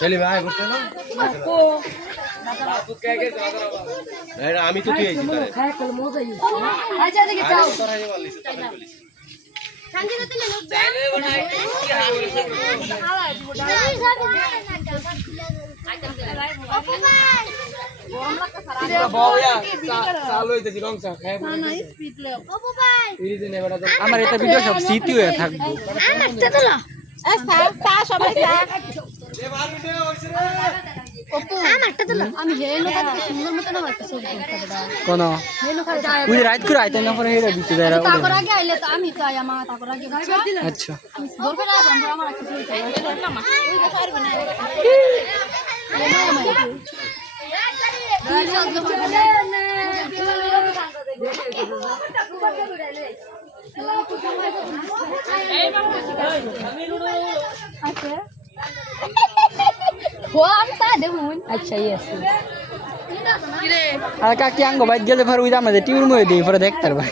चलिए भाई बोलते ना আমি তো তুই আইছি তারে খায় কল মজা আই আচ্ছা দেখি যাও সাঙ্গে তো না চাইলে বানাই কি হাল হইছে খাওয়া দিব বাপু ভাই গরম লাগতা সারা বাবুয়া চালু হইতেছি রং চা খায় না না স্পিড লেও বাপু ভাই এই যে নেবাটা আমার এটা ভিডিও সব স্মৃতি হয়ে থাকবে আমারটা তো না চা সবাই চা এ মার ভিডিও হইছে রে অপু আমারটা তো না আমি হেলো কাছে সুন্দর মত না একটা ছবি করতে কোন হেলো কাছে ওই রাত করে আইতে না পরে হেরা দিতে যারা তারপর আগে আইলে তো আমি তো আই আমার তারপর আগে আচ্ছা দরকার না আমার একটা ছবি চাই না ওই তো পারবে না अच्छा ये का क्या अंग बाइक गेले फिर उइदा मध्ये टीवी मध्ये दे फिर देखतर बा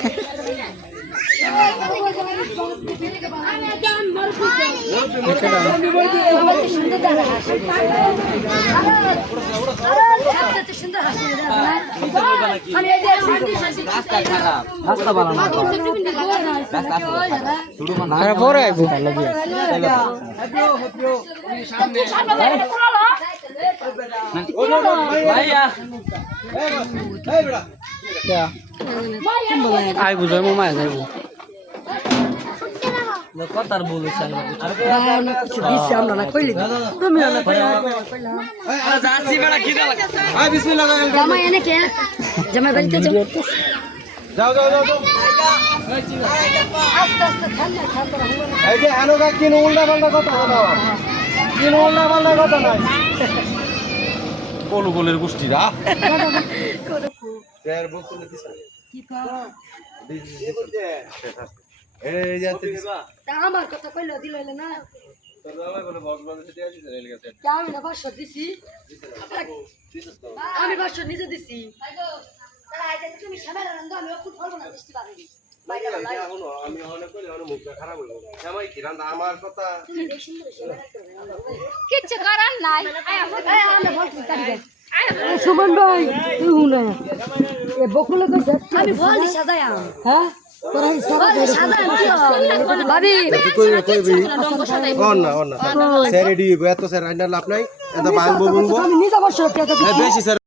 आई बुझो मामा जाइबो কথার বলিস আরে কিছু দিছ আমরা না কইলি তুমি না কইলা আরে যাচ্ছি বড় কি দাও আয় বিসমিল্লাহ জামাই এনে কে জামাই বলতে যাও যাও যাও যাও আস্তে আস্তে ঠান্ডা ঠান্ডা এই যে আনোগা কিন উল্টা পাল্টা কথা দাও কিন উল্টা পাল্টা কথা নাই কোন গোলের গোষ্ঠীরা এর বকুলে দিছ কি কা দিছি করতে এই যাতে তা আমার কথা কইলো দিললে না তোর বাবা বলে বক্সবাজার থেকে আসিস রেল গেছে কে আমি না 500 দিছি আমি 500 নিজে দিছি তাইগো তারা আইতে তুমি সামনে আনন্দ আমি একটু ফলবো না বৃষ্টি বাড়ি আমি অনেক কইলে অনেক মুখ খারাপ হলো জামাই কি রান্না আমার কথা তুমি দেখ সুন্দর কিচ্ছু করার নাই আমরা বলছি তারিখে সুমন ভাই তুই না এ বকুলে কইছ আমি বলি সাজায়া হ্যাঁ ভাবি কোন না স্যার এডি এত স্যার রান্নার লাভ নাই এত ভাঙবো বুনবো আমি নিজে বসে বেশি স্যার